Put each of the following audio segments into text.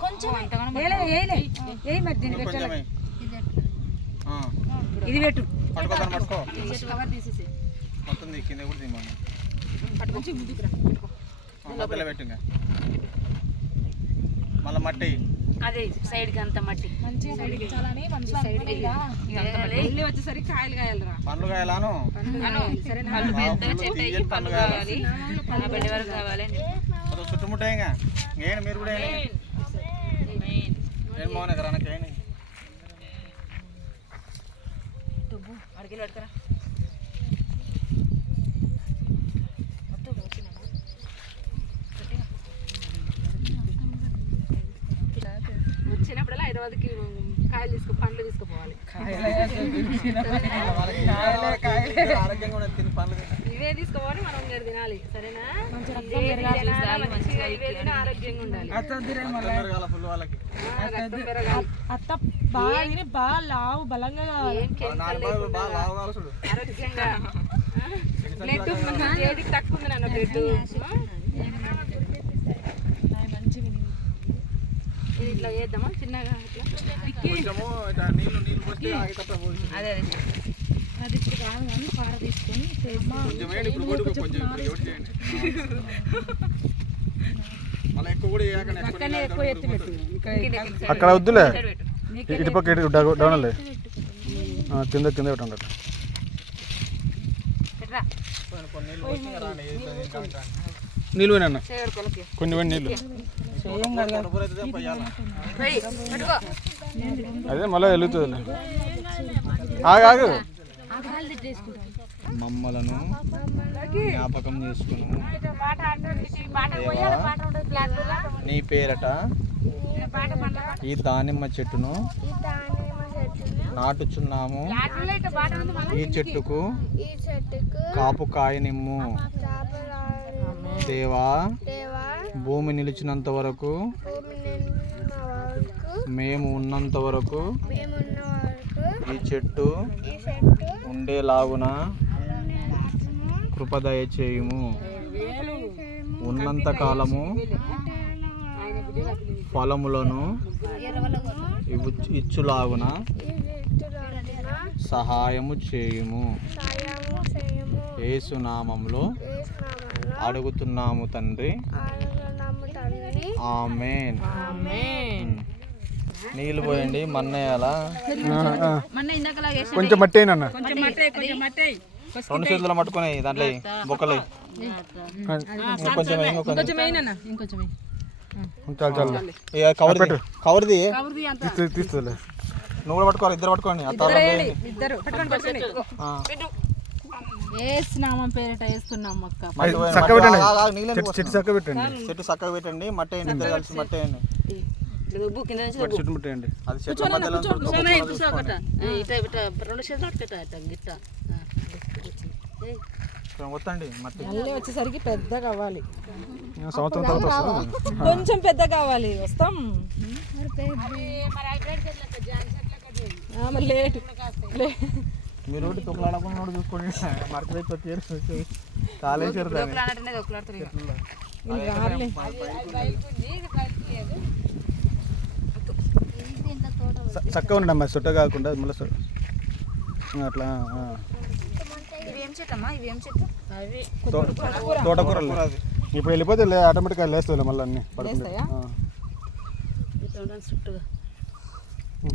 కొంచెం ఇది పెట్టు మొత్తం కింద కూడా తిమ్మను పెట్టుగా మళ్ళీ మట్టి అదే సైడ్ కి అంత మట్టి వచ్చేసరికి కాయలు కాయాలరా పండ్లు కాయలాను పండ్లు కావాలి బెడ్ వరకు కావాలి చుట్టుముట్టాయిగా ఏంటి మీరు కూడా ఏం మోనే కరానికి అడిగి పెడతారా వచ్చినప్పుడల్లా హైదరాబాద్కి కాయలు పండ్లు తీసుకుపోవాలి ఇవే తీసుకోవాలి మనం మీరు తినాలి సరేనా ఆరోగ్యంగా ఉండాలి అత్త బాగా లావు బలంగా ఆరోగ్యంగా బ్లడ్ తక్కువ ఉంది నాన్న బ్లడ్ ఇట్లా చేద్దామా చిన్నగా అదే అది ఇప్పుడు కాదు కానీ పార తీసుకొని ఎక్కువ ఎత్తి పెట్టు అక్కడ వద్దులే ఇటు పక్క డౌన్లే కింద కింద పెట్టండి నీళ్ళు పోయినా కొన్ని పోయిన నీళ్ళు అదే మళ్ళీ వెలుగుతుంది ఆగు మమ్మలను జ్ఞాపకం చేసుకును నీ పేరట ఈ దానిమ్మ చెట్టును నాటుచున్నాము ఈ చెట్టుకు కాపు కాయనిమ్ము దేవా భూమి నిలిచినంత వరకు మేము ఉన్నంత వరకు ఈ చెట్టు ఉండేలాగున కృప దయచేయుము ఉన్నంత కాలము ఫలములను ఇచ్చులాగున సహాయము చేయుము యేసు నామములో అడుగుతున్నాము తండ్రి ఆమేన్. నీళ్ళు పోయండి మన్నేయాలా కొంచెం మట్టి అయినా రెండు చేతులు పట్టుకొని దాంట్లో బొక్కలు కవర్ది తీస్తుంది నువ్వు కూడా పట్టుకోవాలి ఇద్దరు పట్టుకోండి చెట్టు చక్క పెట్టండి మట్టి వేయండి ఇద్దరు కలిసి మట్టి వేయండి చెట్టు ముట్టేయండి అది చెట్టు వస్తండి మట్టి వచ్చేసరికి పెద్ద కావాలి సంవత్సరం తర్వాత వస్తుంది కొంచెం పెద్ద కావాలి వస్తాం లేటు మీరు ఒకటి తొక్కలాడకుండా చూసుకోండి మార్కెట్ వచ్చి కాలేసారు చక్కగా ఉండండి అమ్మా చుట్ట కాకుండా మళ్ళీ అట్లా తోటకూరలు ఇప్పుడు వెళ్ళిపోతే ఆటోమేటిక్గా లేస్తుంది మళ్ళీ అన్ని పడుతుంది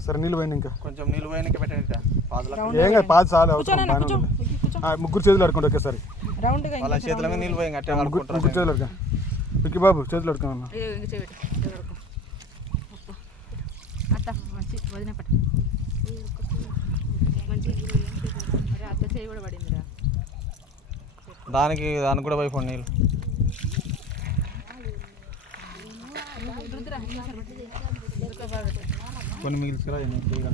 సరే నీళ్ళు పోయింది ఇంకా కొంచెం నీళ్ళు పోయినాక పెట్టండి ఏం కాదు పాదు చాలు ముగ్గురు చేతులు ఆడుకోండి ఒకేసారి వాళ్ళ చేతుల మీద నీళ్ళు పోయి ముగ్గురు చేతులు ఆడుకో విక్కీ బాబు చేతులు ఆడుకోమన్నా దానికి కూడా పోయిపోండి నీళ్ళు కొన్ని మిగిలిచిరా